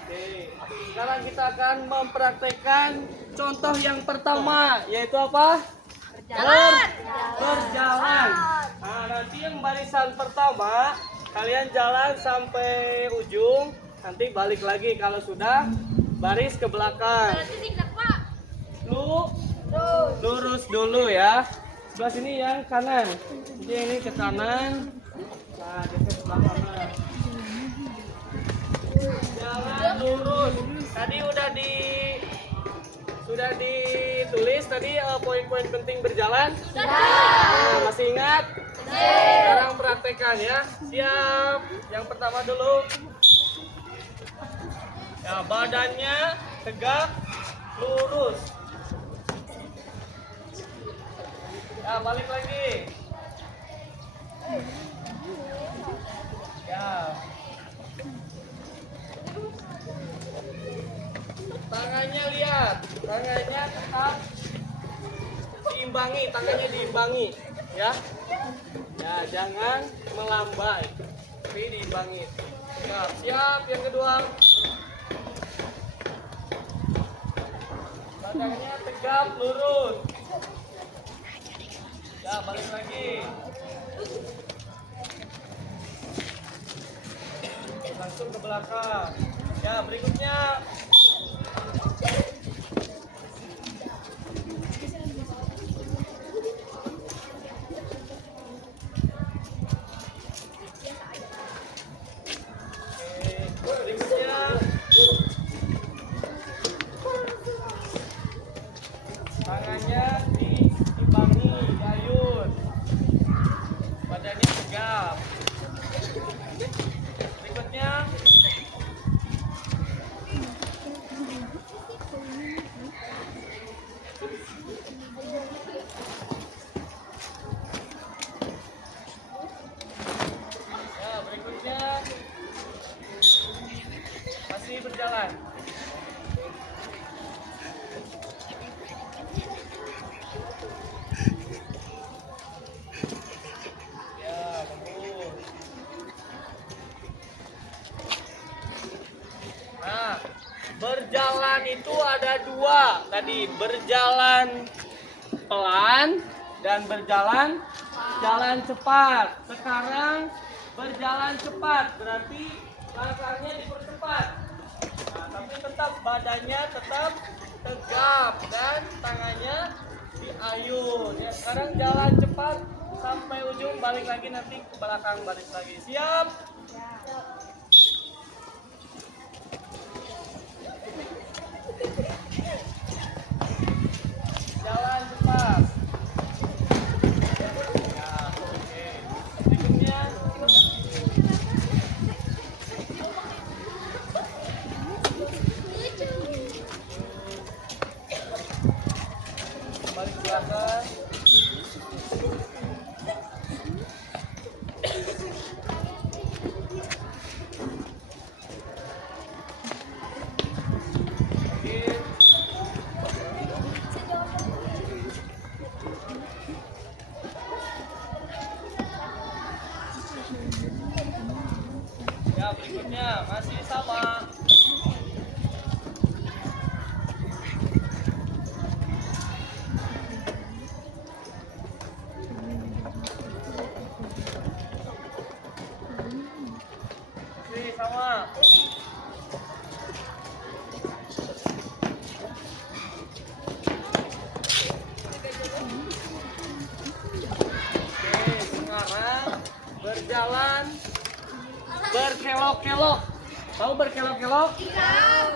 Oke. Sekarang kita akan mempraktekkan contoh yang pertama, yaitu apa? Berjalan. Nah, nanti yang barisan pertama kalian jalan sampai ujung, nanti balik lagi kalau sudah baris ke belakang. Lurus dulu ya. Sebelah sini yang kanan. Jadi ini ke kanan. Nah, geser sebelah kanan. Jalan lurus. Tadi sudah ditulis tadi poin-poin penting berjalan. Nah, masih ingat? Sekarang praktekkan ya. Siap. Yang pertama dulu. Ya, badannya tegak, lurus. Ya, balik lagi. Ya. Tangannya lihat, tangannya tetap diimbangi, tangannya diimbangi, ya. Ya, jangan melambai, tapi diimbangi. Siap, siap. Yang kedua, badannya tegap, lurus. Ya, balik lagi. Langsung ke belakang. Ya, berikutnya. Oke, berikutnya. Tangannya diimbangi, diayun. Badannya tegap. Berikutnya. Ya, berikutnya. Masih berjalan. Ya, bagus. Nah, berjalan itu ada dua tadi, berjalan pelan dan berjalan cepat. Sekarang berjalan cepat berarti langkahnya dipercepat. Nah, tapi tetap badannya tetap tegap dan tangannya diayun. Ya, sekarang jalan cepat sampai ujung, balik lagi nanti ke belakang baris lagi. Siap? Jalan cepat. Ya, oke. Berikutnya. Balik ke belakang. Ya, berikutnya masih sama. Masih sama. Oke, sekarang berjalan berkelok-kelok. Tahu berkelok-kelok?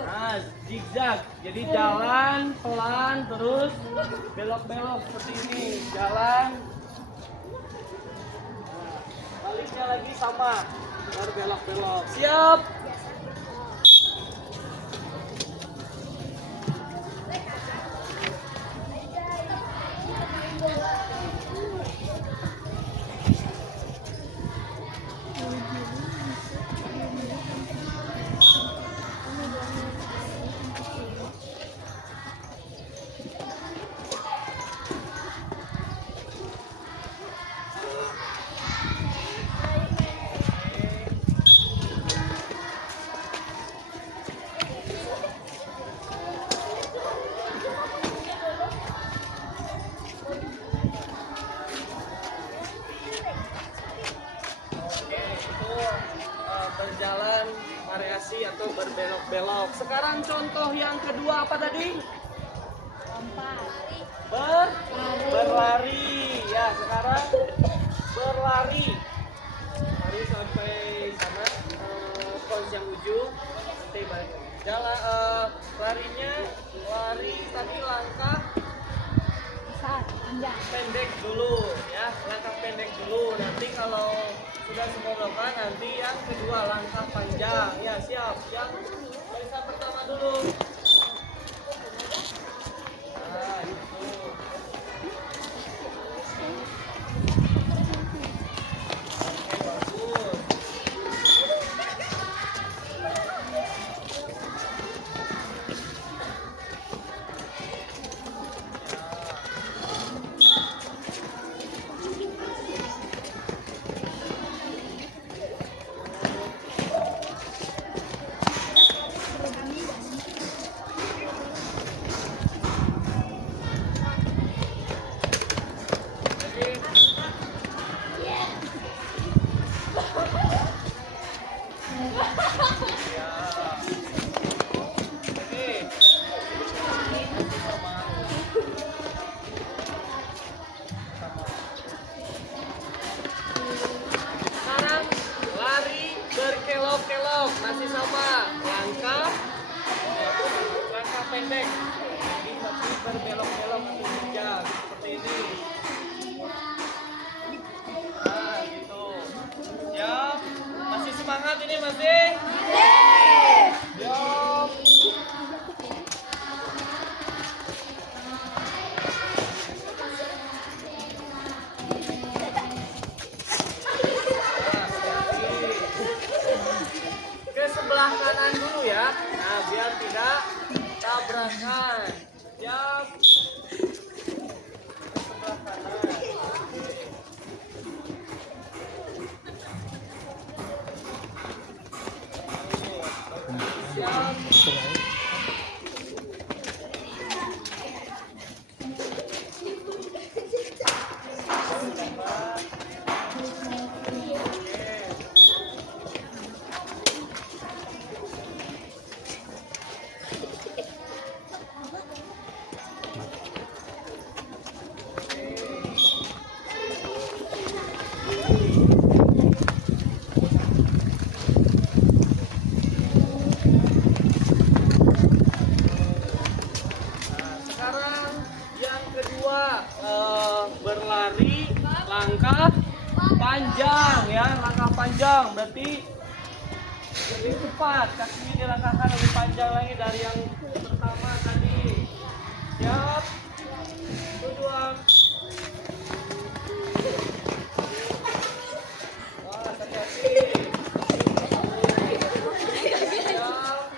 Nah, zigzag. Jadi jalan pelan terus belok-belok seperti ini. Jalan. Nah, baliknya lagi sama. Berbelok-belok. Siap. Berjalan variasi atau berbelok-belok. Sekarang contoh yang kedua apa tadi? Berlari. Ya, sekarang berlari. Lari sampai sana, pos yang ujung. Nanti balik. Jalan larinya lari tadi langkah pendek dulu ya, langkah pendek dulu. Nanti kalau sudah semua melakukan, nanti yang kedua langkah panjang. Ya, siap. Yang barisan pertama dulu. Nah, itu. Oke, bagus. Sekarang lari berkelok-kelok, masih sama langkah pendek. Jadi masih berbelok-belok atau zigzag seperti ini. Nah, gitu. Siap. Masih semangat ini masih? Siap. Ke sebelah kanan dulu ya. Nah, biar tidak tabrakan. Siap. Ke sebelah kanan. Siap. Berlari langkah panjang ya, langkah panjang berarti lebih cepat, kakinya dilangkahkan lebih panjang lagi dari yang pertama tadi. Siap, kedua. Wah, hati-hati. Siap.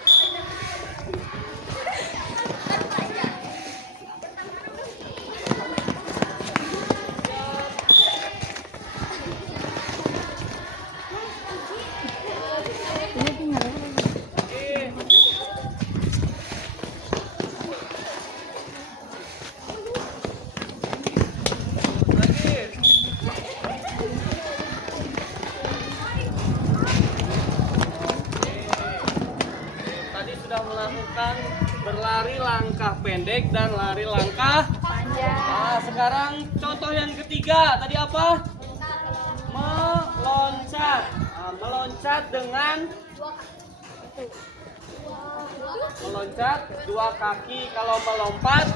langkah pendek dan lari langkah Panjang. Nah, sekarang contoh yang ketiga tadi apa? Meloncat. Nah, meloncat dengan meloncat dua kaki. Kalau melompat,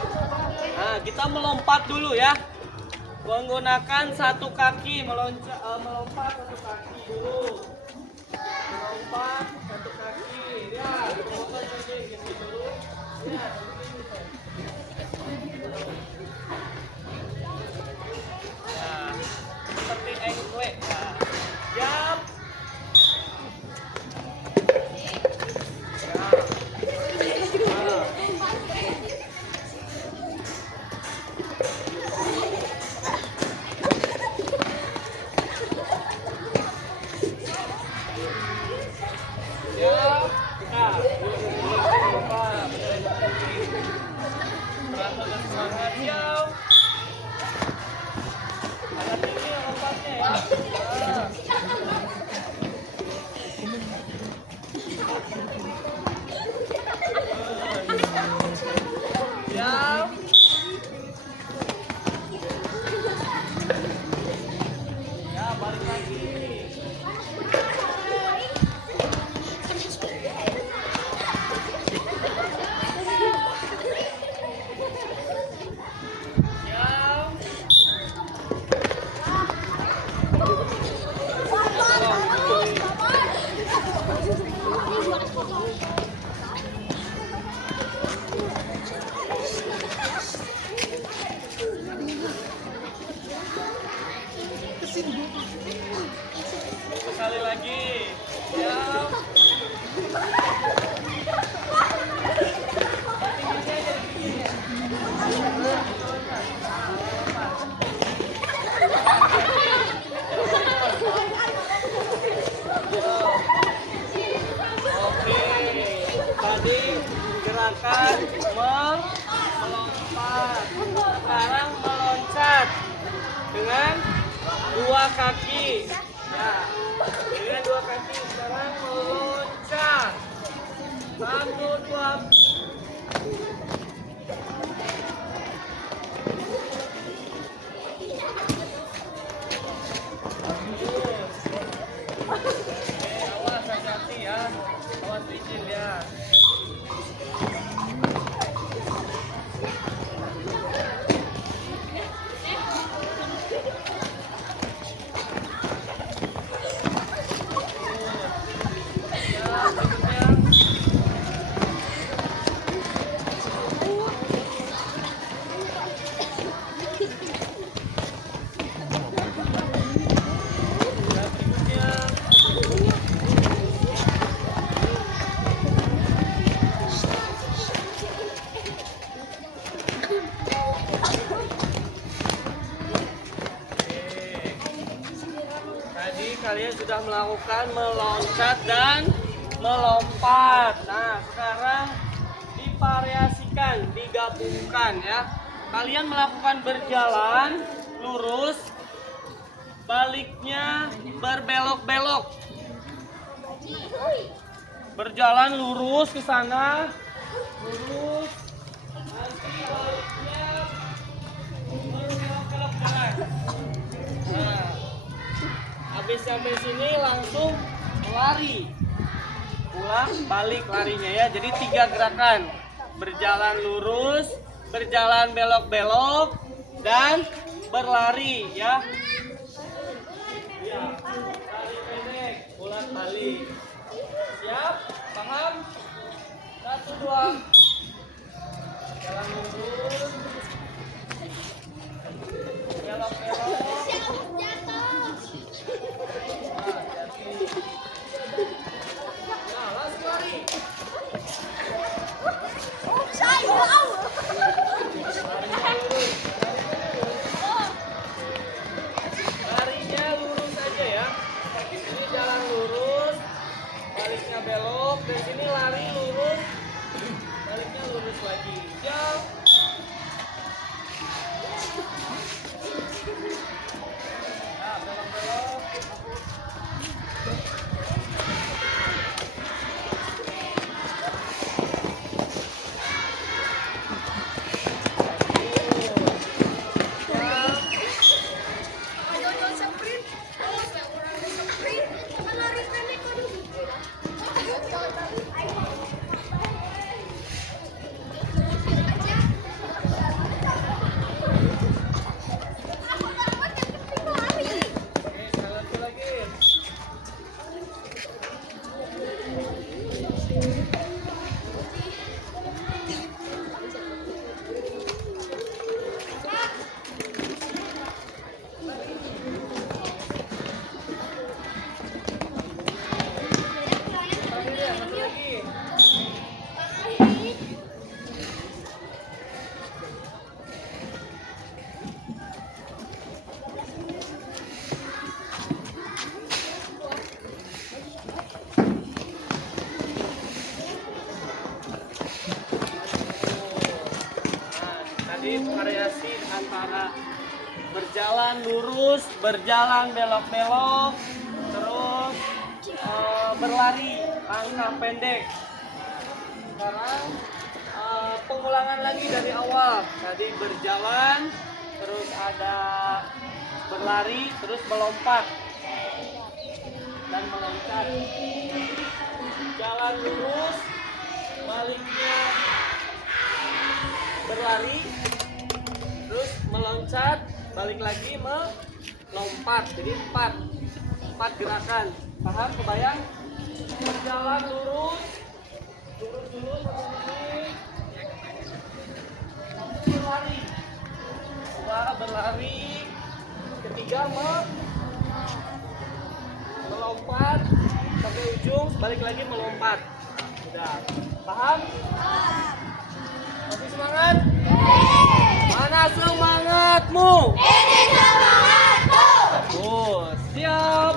nah kita melompat dulu ya. Menggunakan satu kaki melompat satu kaki dulu. Melompat satu kaki. Ya, melompat kaki dulu. Ya. Nah, seperti engkle. Nah, jump. Sekali lagi. Siap. Oke. Tadi gerakan melompat. Sekarang meloncat dengan dua kaki. Ya. Dengan dua kaki sekarang meloncat. 1, 2. Awas hati-hati ya. Awas licin ya. Tadi kalian sudah melakukan meloncat dan melompat. Nah, sekarang divariasikan, digabungkan ya. Kalian melakukan berjalan lurus, baliknya berbelok-belok. Berjalan lurus ke sana, lurus. Nanti baliknya berbelok-belok jalan. Nah, habis sampai sini langsung lari, pulang balik larinya ya. Jadi 3 gerakan: berjalan lurus, berjalan belok-belok, dan berlari ya. Ya, lari pendek, pulang balik. Siap? Paham? 1, 2. Jalan lurus, belok-belok. Nah, langsung lari. Larinya lurus aja ya. Ini jalan lurus, baliknya belok. Dari sini lari lurus, baliknya lurus lagi. Jauh. Nah, belok-belok. berjalan lurus, berjalan belok-belok, terus berlari langkah pendek. Sekarang pengulangan lagi dari awal. Tadi berjalan, terus ada berlari, terus melompat dan meloncat. Jalan lurus, baliknya berlari, terus meloncat, balik lagi melompat. Jadi empat gerakan. Paham? Kebayang? Berjalan lurus dulu satu menit. Berlari, dua berlari, ketiga melompat sampai ujung, balik lagi melompat. Sudah paham? Masih semangat? Mana semangatmu? Ini semangatku. Bagus, siap.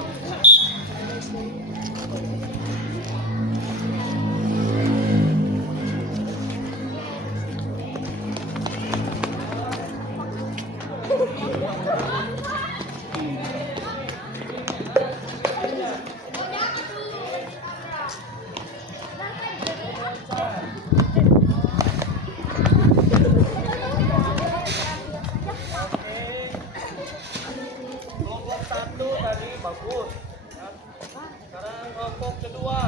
Kelompok satu tadi bagus. Ya. Sekarang kelompok kedua.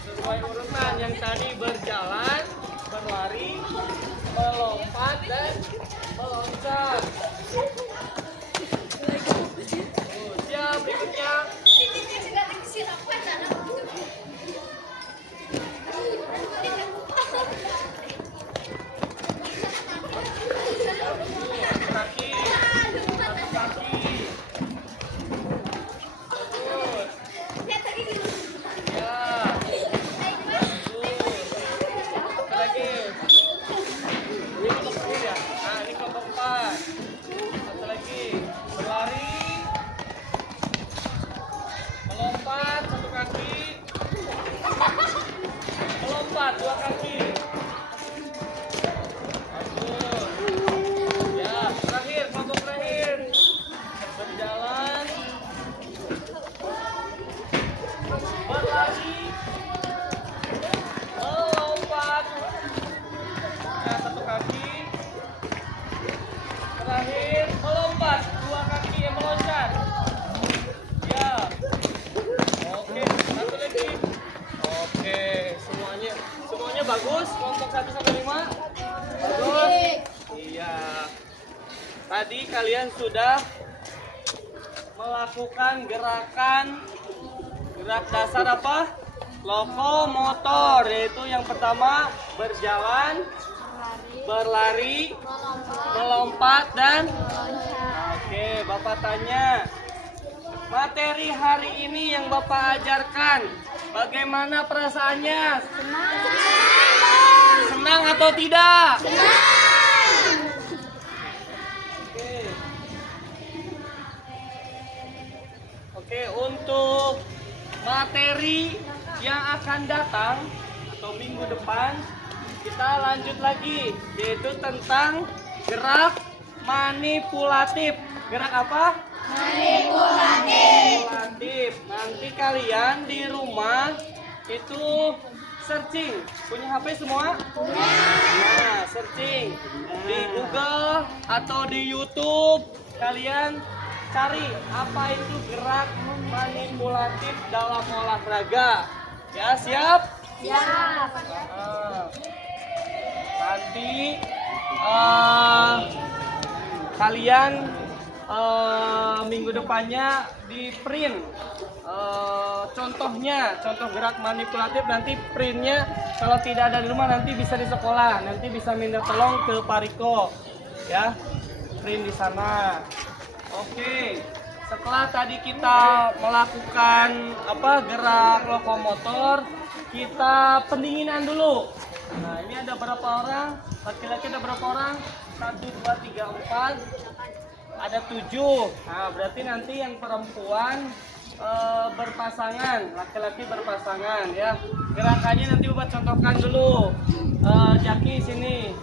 Sesuai urutan yang tadi berjalan, berlari, melompat dan meloncat. Siap, berikutnya. Kaki, satu kaki. Terus, ya. Satu lagi. Ini kelompok terakhir ya. Nah, ini kelompok 4. Satu lagi. Berlari, melompat satu kaki, melompat dua kaki. Bagus. Ya, terakhir, kelompok terakhir. Berjalan, berlari, melompat. Nah, satu kaki. Terakhir, melompat dua kaki yang meloncat. Ya. Oke, satu lagi. Oke, semuanya bagus. Kelompok 1 sampai 5. Bagus. Iya. Tadi kalian sudah melakukan gerak dasar apa? Lokomotor, yaitu yang pertama berjalan, berlari, melompat dan oke, Bapak tanya. Materi hari ini yang Bapak ajarkan, bagaimana perasaannya? Senang atau tidak? Oke. Oke, untuk materi yang akan datang atau minggu depan kita lanjut lagi, yaitu tentang gerak manipulatif. Gerak apa? Manipulatif. Nanti kalian di rumah itu searching. Punya HP semua? Nah, searching di Google atau di YouTube. Kalian cari apa itu gerak manipulatif dalam olahraga. Ya, siap? Siap. Nanti kalian minggu depannya di print contoh gerak manipulatif. Nanti printnya kalau tidak ada di rumah nanti bisa di sekolah, nanti bisa minta tolong ke Pariko ya, print di sana. Oke, setelah tadi kita melakukan gerak lokomotor, kita pendinginan dulu. Nah, ini ada berapa orang? Laki-laki ada berapa orang? 1, 2, 3, 4. Ada 7. Nah, berarti nanti yang perempuan berpasangan, laki-laki berpasangan ya. Gerakannya nanti Bapak contohkan dulu. Jaki sini.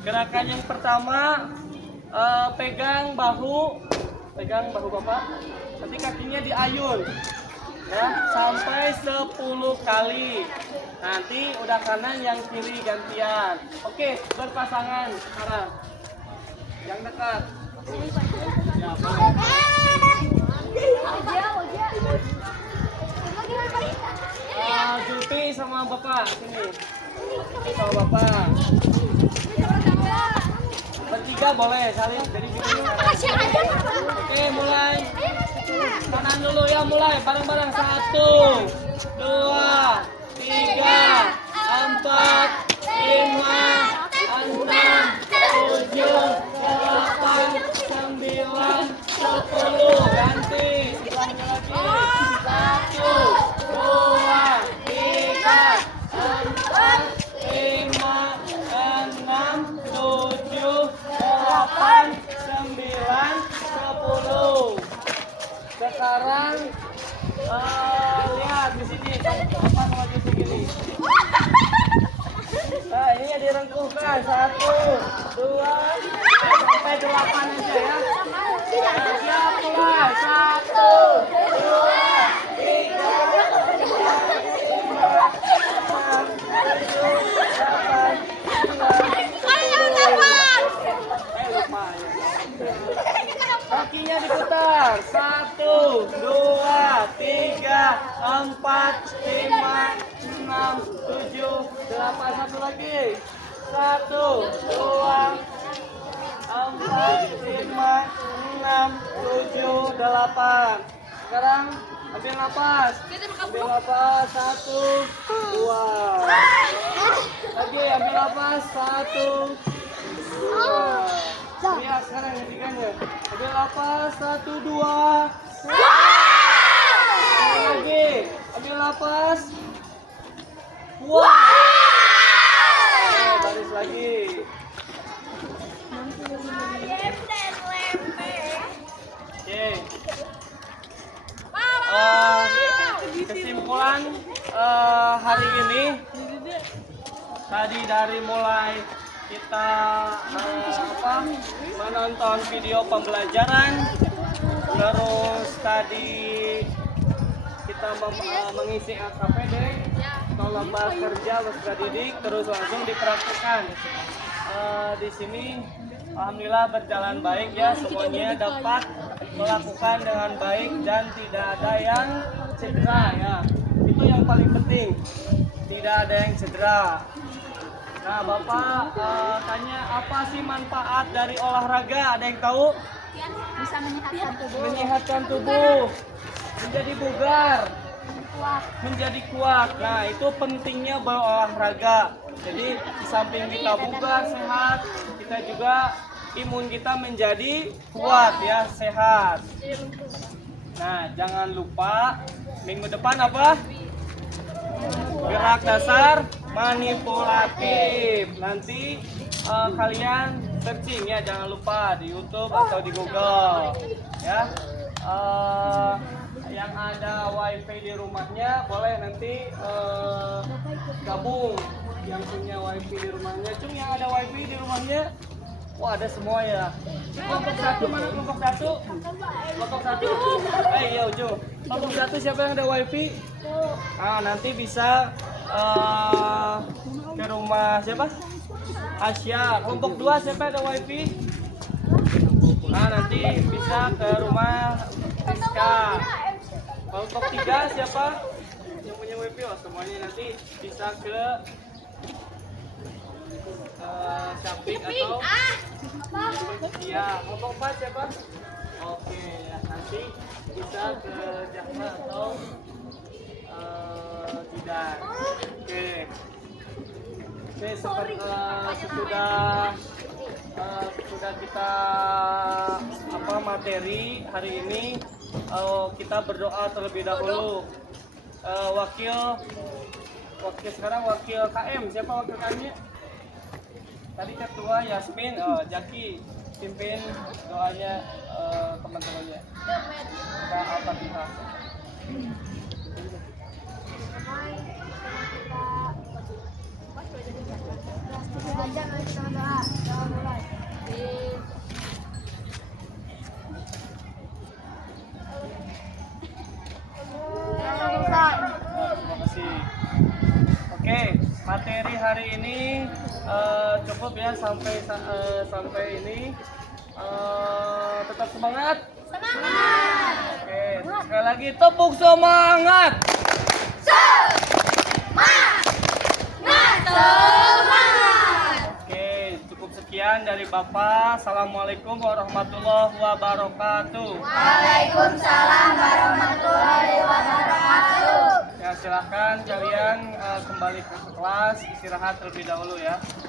Gerakan yang pertama pegang bahu Bapak. Nanti kakinya diayun ya sampai 10 kali. Nanti udah kanan yang kiri gantian. Oke, berpasangan sekarang. Yang dekat. Ya, boleh. Julpi sama Bapak sini. Sama Bapak. Bertiga boleh saling jadi gitu. Oke, mulai. Kanan dulu ya, mulai bareng-bareng. 1, 2, 3, 4, 5, 6, 7, 8, 9, 10. Ganti sebelahnya lagi. 1, 2, 3, 4, 5, 6, 7, 8, 9, 10. Sekarang lihat di sini apa maju segini. Nah, ini ya direngkuhkan 1, 2, sampai 8 aja ya. Siap mulai 1, 2, 3, 4, 5, 6, 7, 8, 9, 10. Lupa ya. Kakinya diputar 1, 2, 3, 4, 5, 6, 7, 8. Satu lagi 1, 2, 4, 5, 6, 7, 8. Sekarang ambil napas 1, 2. Lagi ambil napas 1, 2. Lihat sekarang yang ketiganya. Ambil napas 1, 2. Lagi. Ambil napas. Wah. Baris lagi. Oke. Kesimpulan hari ini tadi dari mulai kita menonton video pembelajaran, terus tadi kita mengisi LKPD atau lomba kerja peserta didik, terus langsung dipraktikkan. Di sini alhamdulillah berjalan baik ya, semuanya dapat melakukan dengan baik dan tidak ada yang cedera ya. Itu yang paling penting, tidak ada yang cedera. Nah, Bapak tanya apa sih manfaat dari olahraga? Ada yang tahu? Bisa menyehatkan tubuh. Menyehatkan tubuh, menjadi bugar, menjadi kuat. Nah, itu pentingnya berolahraga. Jadi di samping kita bugar, sehat, kita juga imun kita menjadi kuat ya, sehat. Nah, jangan lupa minggu depan apa? Gerak dasar manipulatif. Nanti kalian searching ya, jangan lupa di YouTube atau di Google ya. Yang ada wifi di rumahnya boleh nanti gabung. Yang punya wifi di rumahnya, Cung, yang ada wifi di rumahnya. Wah, ada semua ya. Kelompok 1 mana kelompok 1? Kelompok 1. Iya, Ujung. Kelompok 1 siapa yang ada wifi? Nanti bisa ke rumah siapa? Asya. Kelompok 2 siapa ada wifi? Nanti bisa ke rumah Rizka. Kelompok 3 siapa yang punya wifi? Semuanya nanti bisa ke Syafiq atau iya. Kelompok 4 siapa? Oke ya, nanti bisa ke Jahma atau tidak. Oke, sesudah kita materi hari ini, kita berdoa terlebih dahulu. Wakil sekarang wakil KM, siapa wakil KM-nya? Tadi ketua Yasmin, Jaki pimpin doanya teman-temannya. Kita Al-Fatihah. Terima kasih. Oke, materi hari ini cukup ya sampai ini. Tetap semangat. Oke, sekali lagi tepuk semangat. Oke, cukup sekian dari Bapak. Assalamualaikum warahmatullahi wabarakatuh. Waalaikumsalam warahmatullahi wabarakatuh. Ya, silahkan kalian kembali ke kelas, istirahat terlebih dahulu ya.